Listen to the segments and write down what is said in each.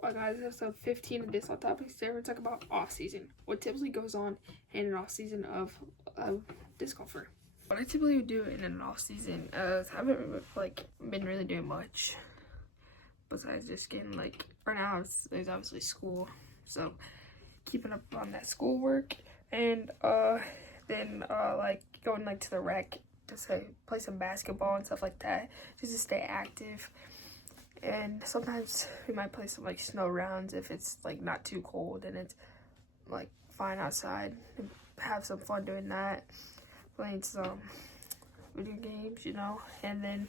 Well, guys, episode 15 of Disc Off Topics. Today we're going to talk about off-season. What typically goes on in an off-season of disc golfer. What I typically would do in an off-season is I haven't been really doing much. Besides just getting right now there's obviously school. So keeping up on that schoolwork and then going to the rec to play some basketball and stuff like that, just to stay active. And sometimes we might play some snow rounds if it's not too cold and it's fine outside, and have some fun doing that, playing some video games, And then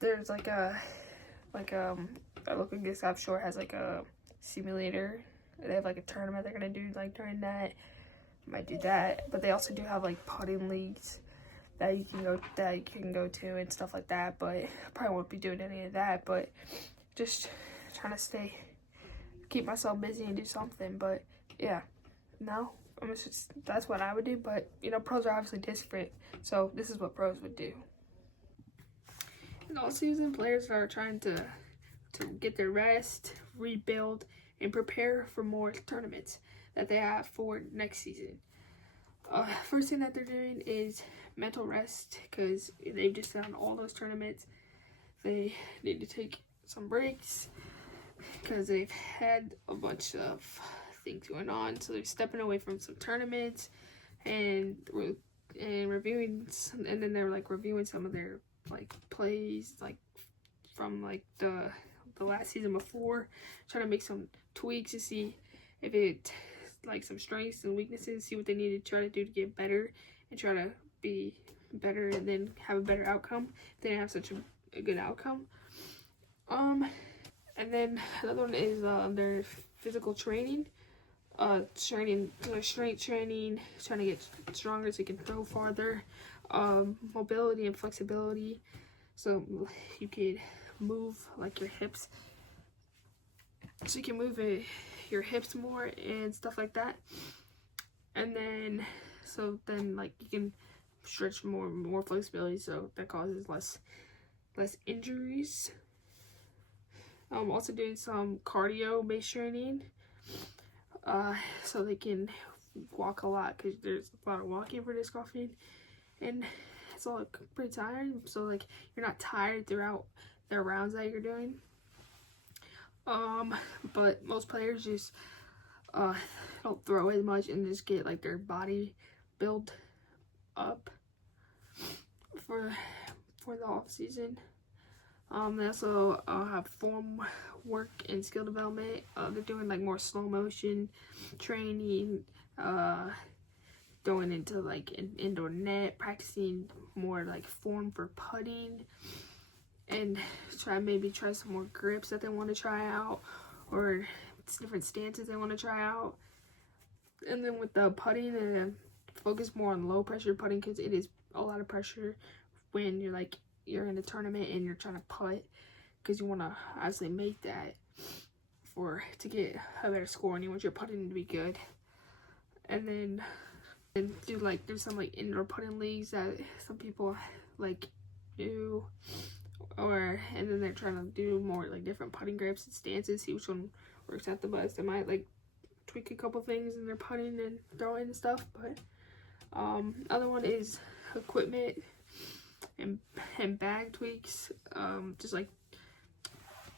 there's a local gift shop store has a simulator. They have a tournament they're gonna do during that. Might do that, but they also do have putting leagues that you can go to and stuff like that, but I probably won't be doing any of that, but just trying to keep myself busy and do something. But yeah, no, that's what I would do. But pros are obviously different, so this is what pros would do. And all season players are trying to get their rest, rebuild, and prepare for more tournaments that they have for next season. First thing that they're doing is mental rest, because they've just done all those tournaments. They need to take some breaks because they've had a bunch of things going on. So they're stepping away from some tournaments and reviewing, and then they're reviewing some of their plays from the last season before, trying to make some tweaks to see if it some strengths and weaknesses, see what they need to try to do to get better and try to be better and then have a better outcome. They didn't have such a good outcome. And then another one is their physical training, their strength training, trying to get stronger so you can throw farther, mobility and flexibility, so you can move your hips, so you can move your hips more and stuff like that. And then you can stretch more flexibility, so that causes less injuries. Also doing some cardio based training, so they can walk a lot, because there's a lot of walking for disc golfing and it's all pretty tiring, so you're not tired throughout the rounds that you're doing. But most players just don't throw as much and just get their body build up for the off season. They also have form work and skill development. They're doing more slow motion training, going into an indoor net, practicing more form for putting, and try some more grips that they want to try out, or different stances they want to try out. And then with the putting, focus more on low pressure putting, because it is a lot of pressure when you're in a tournament and you're trying to putt, because you want to obviously make that to get a better score, and you want your putting to be good. And then there's some indoor putting leagues that some people do, and then they're trying to do more different putting grips and stances, see which one works out the best. They might tweak a couple things in their putting and throwing and stuff. But other one is equipment and bag tweaks, just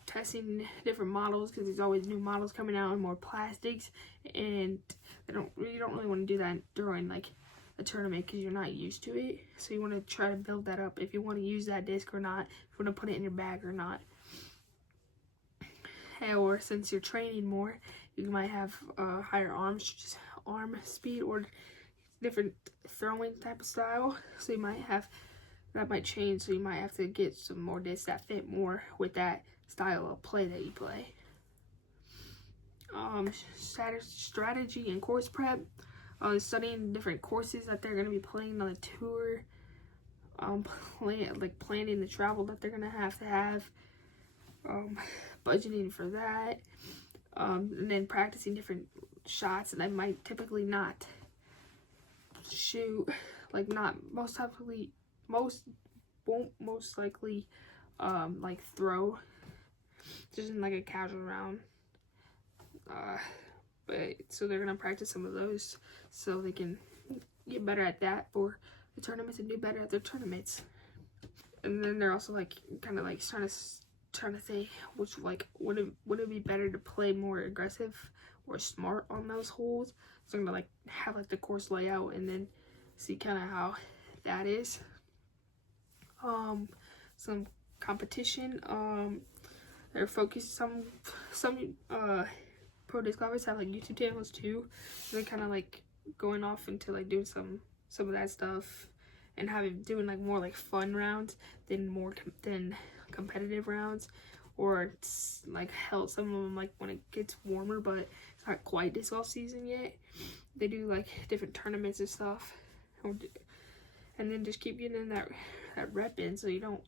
testing different models, because there's always new models coming out and more plastics, and you don't really want to do that during a tournament, because you're not used to it. So you want to try to build that up, if you want to use that disc or not, if you want to put it in your bag or not. Or since you're training more, you might have higher arm speed, or different throwing type of style, so that might change, so you might have to get some more discs that fit more with that style of play that you play. Strategy and course prep, studying different courses that they're going to be playing on the tour, planning the travel that they're going to have, budgeting for that, and then practicing different shots that I might typically not shoot, most likely throw, just in a casual round. But so they're gonna practice some of those so they can get better at that for the tournaments and do better at their tournaments. And then they're also like kind of like trying to say which like would it be better to play more aggressive or smart on those holes. So I'm gonna like have like the course layout and then see kind of how that is. Some competition. They're focused. Some pro disc golfers have like YouTube channels too. They're kind of like going off into like doing some of that stuff and doing like more like fun rounds than competitive rounds, or it's like held some of them like when it gets warmer, but it's not quite disc golf season yet. They do like different tournaments and stuff, and then just keep getting in that rep in so you don't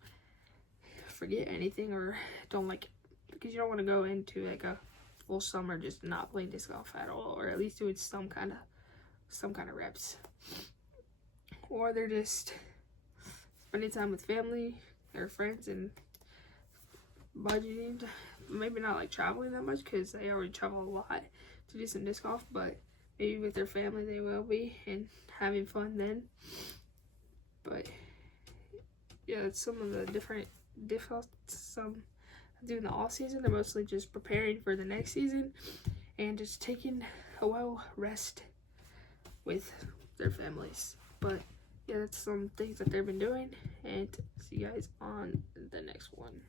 forget anything or don't like, because you don't want to go into like a full summer just not playing disc golf at all, or at least doing some kind of reps. Or they're just spending time with family or friends and budgeting. Maybe not like traveling that much because they already travel a lot to do some disc golf, but maybe with their family they will be and having fun then. But yeah, that's some of the different some doing the off season. They're mostly just preparing for the next season and just taking a well rest with their families. But yeah, that's some things that they've been doing, and see you guys on the next one.